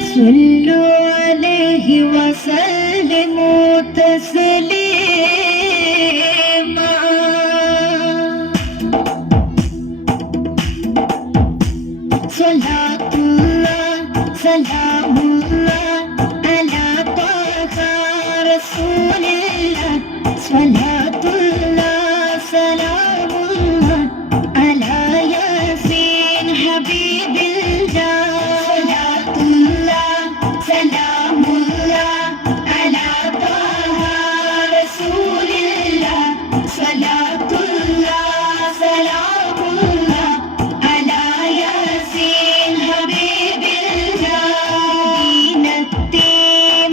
صلوا عليه وسلموا تسليما صلاة الله سلام الله على طه رسول الله صلاة الله سلام الله على ياسين حبيب الله صلاة الله سلام الله على طه رسول الله صلاة الله سلام الله على ياسين حبيب الله ദീനത്തെ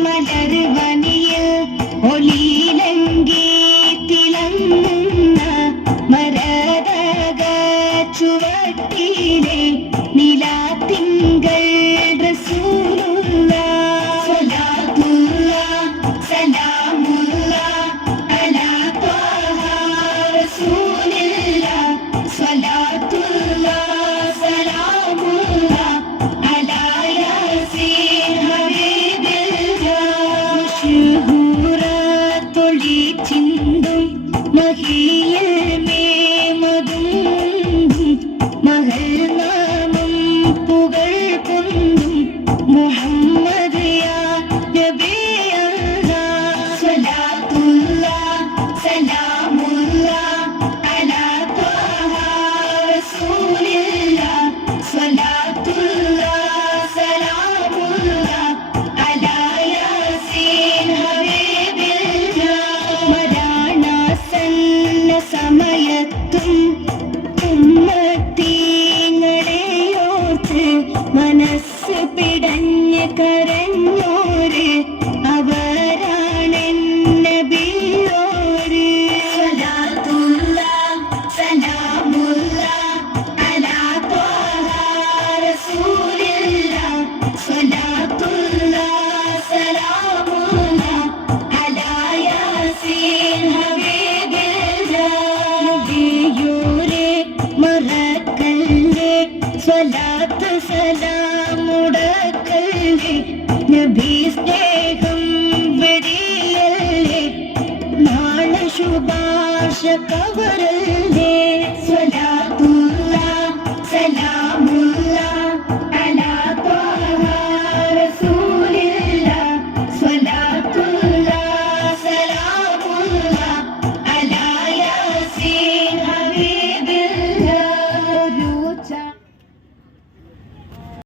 മലർവനിയിൽ ഒളിയിലങ്കി തിളങ്ങുന്ന മരതക ചുവട്ടിലെ നിലാത്തിങ്കൾ റസൂലുള്ളാഹ് സ്വലാത്തുല്ലാഹ് സലാമുല്ലാഹ് അലാ ത്വഹ റസൂലില്ലാഹ് സ്വലാത്തുല്ലാഹ് സലാമുല്ലാഹ് അലാ യാസീൻ ഹബീബില്ലാഹ് മശ്ഹൂറ തൊളി ചിന്തും മഹിയിൽ മേമതും മഹൽ നാമം പുകൾ പൊന്തും മുഹമ്മദ് യാ നബി അല്ലാഹ് സ്വലാത്തുല്ലാഹ് സലാമുല്ലാഹ് അലാ ത്വഹ റസൂലില്ലാഹ് സ്വലാത്തുല്ലാഹ് സലാമുല്ലാഹ് അലാ യാസീൻ ഹബീബില്ലാഹ് മരണാസന്ന സമയത്തും ഉമ്മത്തീങ്ങളെയോർത്ത് മനസ്സ് പിടഞ്ഞ് കരഞ്ഞോര് അവരാണെൻ നബിയോര് സ്വലാത്തുല്ലാഹ് സലാമുല്ലാഹ് അലാ ത്വഹ റസൂലില്ലാഹ് സ്വലാത്തുല്ലാഹ് സലാമുല്ലാഹ് അലാ യാസീൻ ഹബീബില്ലാഹ് നബിയോരെ മറക്കല്ലേ സ്വലാത്ത് സലാമുടക്കല്ലേ നബി സ്നേഹം വെടിയല്ലേ നാളെ ശുപാർശ കവറ